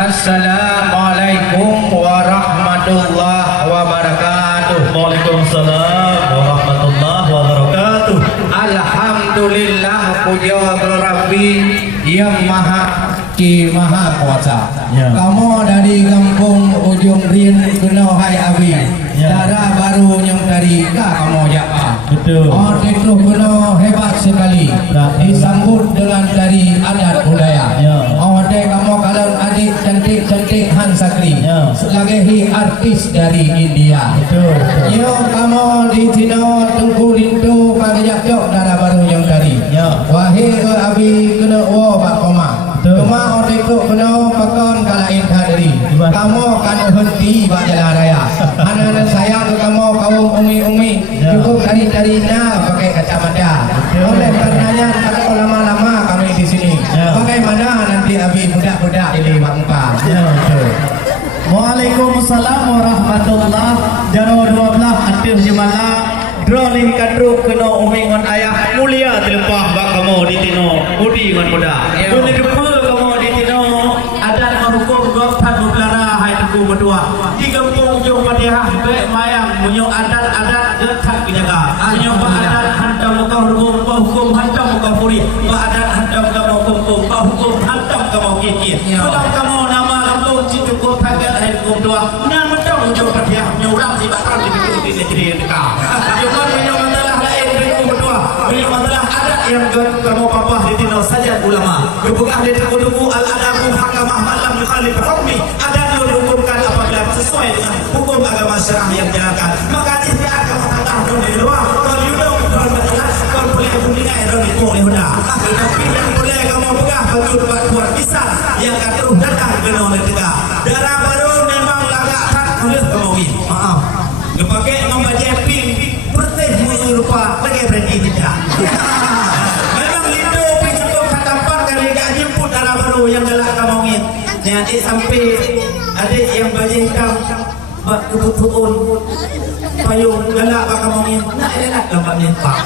Assalamualaikum warahmatullahi wabarakatuh. Waalaikumsalam warahmatullahi wabarakatuh. Alhamdulillah, puja Rabbi yang maha ki maha kuasa. Ya. Kamu dari kampung ujung rin kena hai abi. Ya. Darah baru yang dari kamu japa. Betul. Oh itu kena hebat sekali. Disambut dengan dari adat budaya. Ya. Oh dek kamu kalau adik cantik-cantik Han Sakri. Ya. Sebagai artis dari India. Betul. Yo kamu di Tino tunggu rindu pagajak jok darah baru yang tadi. Ya. Wahai abi kena wo pak koma. Betul. Cuma orang itu kena pakon kalain hadiri. Kamu kan henti pak jalan raya. Anak-anak saya tu kamu kaum umi-umi Ya. cukup dari pakai kacamata. Betul. Oleh karenanya kalau lama-lama kami di sini. Ya. Bagaimana nanti abi budak-budak ini pak muka. Ya, betul. Waalaikumsalam warahmatullahi Jaro 12 aktif jemala drone kadru kena umi ngon ayah mulia terlepah bak kamu di tino udi ngon muda. Ya. Dune depa kamu di tino adat hukum gop pat buklara hai teku berdua. Di kampung ujung Padihah baik mayang munyo adat-adat getak jaga. Munyo adat hantam muka hukum hantam muka puri. Adat hantam kamu hukum hantam kamu kiki. Ya. Kamu nama kampung Cicukup pagat hai teku berdua. Nan mentang ujung Padihah nyurang di bakal di jadi dekat. Cuma punya masalah lain mereka berdua. Punya masalah adat yang kamu papah di tino saja ulama. Bukan di terkuduku al-adabu hakamah malam yukhalif hukmi. Adat yang dihukumkan apabila sesuai dengan hukum agama syar'i yang dijalankan. Maka jika agama Allah di luar, kalau yudong hormatilah, kalau boleh bunyinya error itu oleh hendak. Tetapi yang boleh kamu pegang baju buat pisah yang kata datang ke oleh tegak. Darah baru memang lagak tak boleh kamu ini. Maaf. Kepakai membaca ping perteh rupa lagi berarti tidak. Memang lindo ping cukup katapan kali gak jemput darah baru yang galak kamu ingin. Jadi sampai adik yang baca hitam bak kebutuhan payung galak bak kamu ingin. Nak elak gambar nyempak.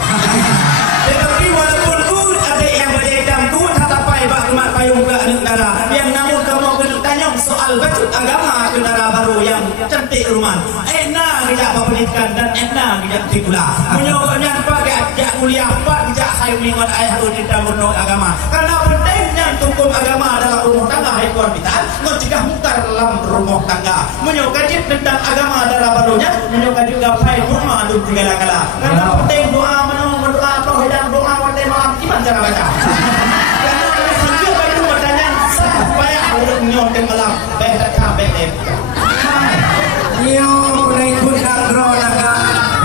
Tetapi walaupun good adik yang baca hitam good hatapai bak kemat payung gak negara. Yang namun kamu kena tanya soal bacut agama negara baru yang cantik rumah. Enak kerja pendidikan dan enak kerja tikula. Menyokongnya pakai kerja kuliah, pak kerja saya mengingat ayah kita menurut agama. Karena pentingnya hukum agama dalam rumah tangga hai keluar kita, mencegah mungkar dalam rumah tangga. Menyokongnya tentang agama dalam barunya, menyokong juga pai rumah dulu segala kala. Karena penting doa berdoa toh dan doa pada malam gimana cara baca? Karena sejak baru bertanya supaya harus nyontek malam baik tak baik. Yo naik kuda drone naga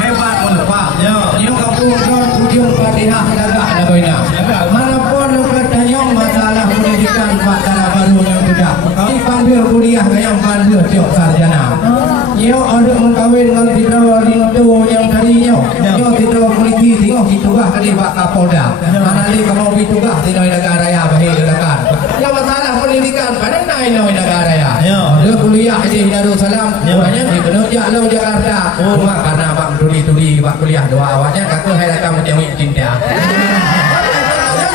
hebat lupa. Yo. Yo kampung drone ujung Padihah naga ada koina. Manapun bertanya masalah pendidikan Pak Darah Baru yang tidak. Kami panggil kuliah yang panggil tiok sarjana. Yo ada mengkawin dengan tidak rindu yang tadinya. Yo tidak polisi tengok ditugah tadi Pak Kapolda. Nanti kamu ditugah di negara raya bahaya dekat. Yang masalah pendidikan pada negara raya. Dia kuliah di Darussalam. Banyak di Penujak Lo Jakarta. Karena Pak tuli Pak kuliah doa awaknya kata hai rakam menjauhi cinta.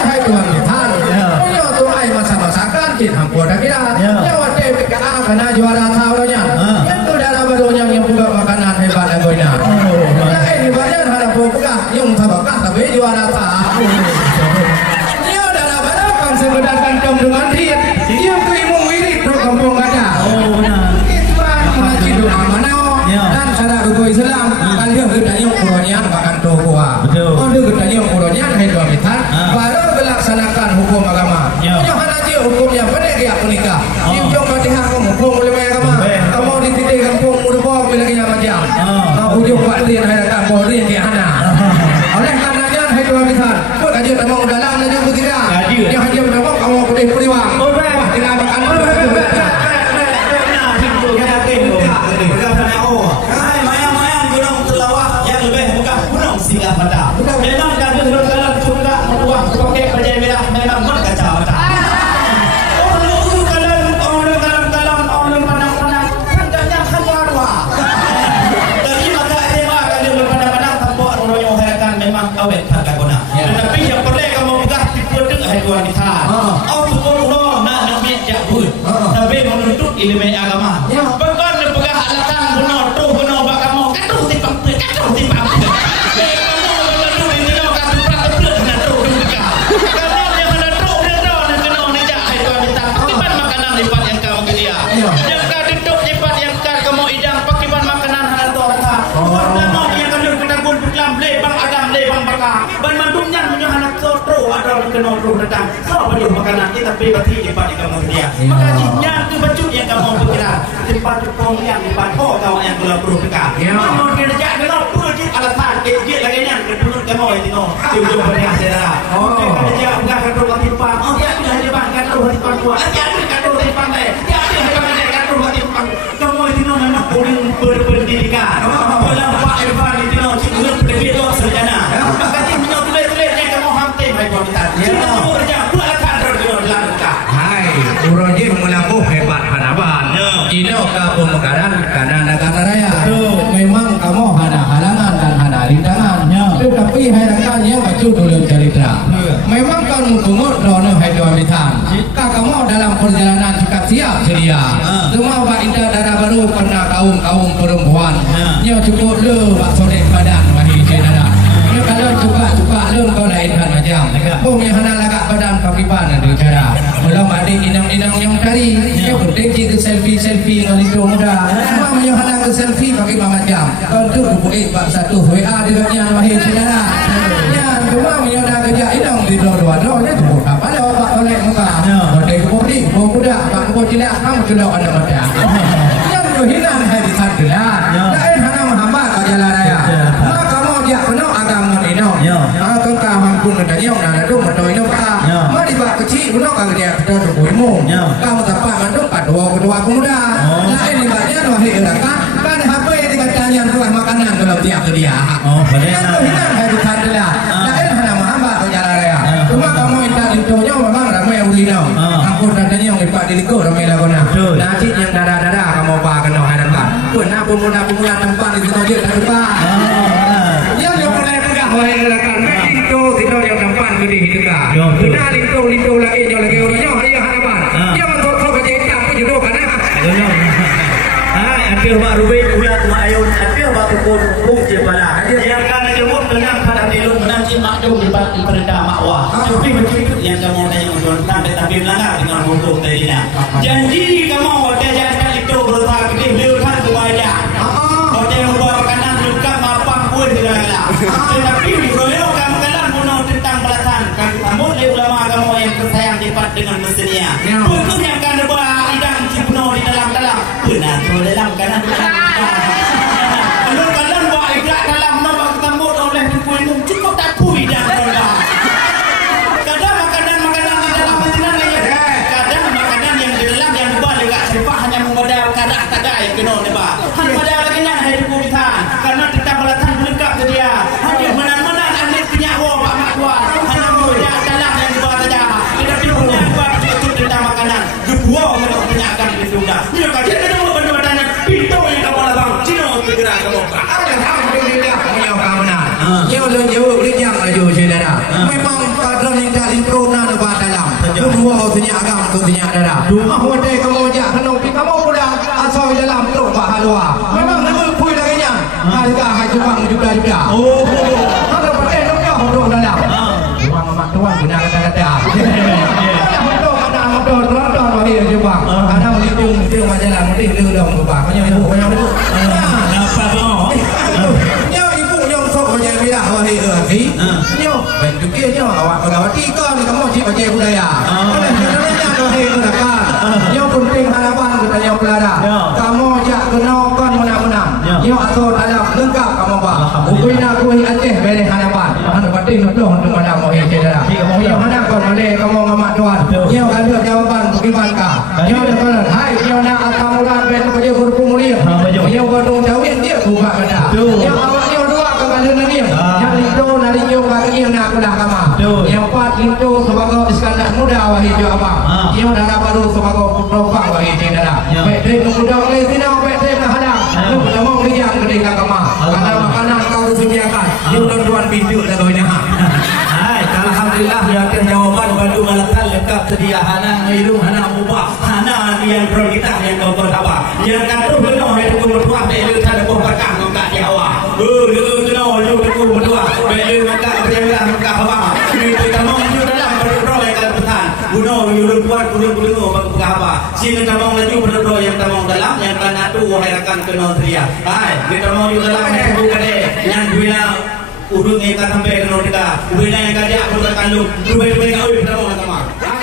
Hai Tuhan Tuhan. Yo tu ai masa-masakan cint hampur dah kira. Yo ade PKA kena juara tahunnya. Yang tu dalam barunya yang buka makanan hebat agoina. Ini banyak harap buka yang sabakah tapi juara tahun. Yo dalam baru kan sebenarkan kaum dengan dia. Dia tu imu wirid tu kampung ada. Oh benar. Dan cara hukum Islam kan dia gedanya ukurannya bahkan doa. Oh dia gedanya ukurannya hai doa kita baru melaksanakan hukum agama. Punya haji hukumnya pendek ya nikah. Di ujung Padihah kamu hukum boleh agama. Kamu di titik kampung Murbo bila kena macam. Ujung Padihah hai datang Polri dia hana. Oleh karenanya hai doa kita. Kau kaji tamu dalam aja tidak. Dia haji berapa kamu boleh periwang. Tidak makan. Memang kadang dalam suka meruah pakai perjaya merah memang berkacau. Orang pandang-pandang kan banyak hal dua. Dari mata dia mah kalau pandang-pandang ilmu agama. Ya. Bukan dia pegah halatan kuno tu kuno bak kamu katuh tipang tu katuh tipang tu. Kamu tu ini no katuh prak nak tu dekat. Kalau dia mana tu dia tahu nak kena ni jak itu ada pakiban makanan lipat yang kamu dia. Yang kau duduk lipat yang kamu idang pakiban makanan hal tu kata. Lama yang kau kita pun pelam lebang agam lebang bakar. Ban mandumnya punya anak sotro ada kena tu datang. So baju makanan kita pribadi lipat yang kamu dia. Maka jinya tu baju yang kamu berkira tempat pom yang tempat kau yang gula perlu dekat. Mau kerja kalau pergi alasan dia lagi yang kedua kamu itu no. Tujuh pada saya. Okey kerja enggak kedua timpan. Oh dia sudah di bang kedua timpan dua. Dia kedua timpan deh. Dia kedua timpan. Kamu itu no memang orang berpendidikan. Dalam Pak Irfan itu no cikgu pendidik sarjana. Maka cikgu tulis-tulisnya kamu hantar mai kualitas. Cikgu kerja pula kader dia dalam dekat. Hai, urojin melakuh hebat hanaban. Ino ka pemekaran karena negara raya. Memang kamu hana halangan dan hana rintangan. Tetapi harapannya maju dalam cerita. Memang kamu tunggu drone hidromitan. Kamu dalam perjalanan juga siap sedia. Semua Pak Indah darah baru pernah kaum perempuan. Nyo cukup le Pak Sore badan wahi saudara. Nyo kalau cuka le kau lain kan macam. Pun yang hana lagak badan pakiban ada cara. Belum ada inang-inang yang cari. Nyo penting kita selfie dengan itu muda. Semua yang hana ke selfie pakai macam. Kau tu buat Pak satu WA dengan yang wahi saudara. Yang cuma yang dah kerja inang di dua-dua nya tu apa dah Pak oleh muka. Boleh kepudi, muda Pak kau tidak kamu sudah ada macam. Yang tu hilang hari satu lah. Lain hana Muhammad kau jalan raya. Maka kamu dia penuh agama ini. Kalau kau mampu nak nyok nak tu betul ini pak. Mari pak kecil penuh kau dia kita terbuimu. Kamu dapat manduk pada dua pemuda. Lain ni banyak wahai orang kan apa yang dikatakan yang tuah makanan kalau tiap dia. Yang tu hilang hari satu lah. Lain hana Muhammad kau jalan raya. Cuma kamu minta intonya memang ramai urino. Aku tandanya yang lipat di liko ramai lagona. Nanti yang darah-darah kamu pak kena hadapan. Pun nak pemuda-pemuda tempat di situ je tak lupa. Yang boleh pegang wahai rakan. Itu kita yang tempat gede kita. Sudah lintu lagi yang lagi orangnya hari hadapan. Yang mentok kerja tak pun jodoh kan. Akhir Pak Ruben ulat mak ayun akhir Pak Tukun bung je bala. Yang kan jemut dengan pada tilun nanti makdum di perintah makwah. Tapi begitu yang kamu tanya untuk tapi melanggar dengan hukum tadi nak. Janji kamu hotel jangan itu berusaha gede beliau kan wajah. Hotel bawa kanan lengkap apa pun tidak. Tetapi beliau kamu kanan punya tentang balasan. Kamu ulama kamu yang tersayang dipat dengan mesinnya. Untuk yang kan berbuat idang cipuno di dalam benar tu dalam kanan. Kalau kalian buat iklan dalam nombor ketemu oleh tuan itu cukup tak pui dan orang. Kadang makanan di dalam makanan ni. Kadang makanan yang di dalam yang dibuat juga sifat hanya memodal kadar kadar yang kena ni bah. Hanya modal lagi nak hari kulitan karena kita belatan lengkap tu dia. Hanya mana-mana anda punya wah pak mak tua. Hanya modal dalam yang dibuat saja. Kita punya buat itu tentang makanan. Dua orang punya akan ditunda. Dia kata pintu yang kamu labang cino segera kamu ada tahu dia punya kawanan jauh lebih yang maju saudara memang kadang yang dah intro na debat dalam dua orangnya agam orangnya darah dua hotel kamu ajak kenal kamu pula asal di dalam teruk pak halwa memang nama pui lagi nya harga haji bang juga ada pakai nombor huruf dalam uang mak tuan guna kata-kata motor dia juga. Ada mesti majalah mesti dulu lupa. Banyak ibu. Dapat oh. Nyo ibu nyo sok banyak bila wahai lagi. Nyo bentuk nyo awak pegawati kau ni kamu cik baca budaya. Sebenarnya wahai rakan. Nyo penting harapan kita nyo pelada. Kamu jak kena kon menang-menang. Nyo asal dalam lengkap kamu pak. Bukuina kuih Aceh beri harapan. Anu penting untuk madam wahai saudara. Nyo mana kon boleh kamu ngamak tuan. Nyo ada jawapan bagaimana? Nyo ada hai nyo nak atamulan ben kerja berpumulir. Nyo godong jawin dia buka benda. Nyo awak nyo dua kembali nanti. Yang lintu nari nyo bagi nak kudah kama. Yang empat lintu sebagai Iskandar muda wahai jo abang. Nyo darah baru sebagai penumpang wahai saudara. Baik muda oleh sini baik nak hadang. Nyo pertama kerja gede kama. Ada makanan kau sediakan. Nyo tuan pintu dah kau ini. Hai alhamdulillah ya jawaban bantu malakan lengkap sedia hana ngilung hana mubah hana dia yang pro kita yang kau apa yang kata benar itu kau berdua beli cara kau berkah kau kat Jawa kenal you kau berdua beli maka berjalan maka apa itu kamu you dalam pro yang kau petan bunuh you buat bunuh apa sini kamu lagi berdua yang kamu dalam yang kan atu herakan kenal tria hai kita mau you dalam itu kade yang bila urung yang kata sampai kenal kita bila yang kajak berkandung lu baik-baik kau kita mau nak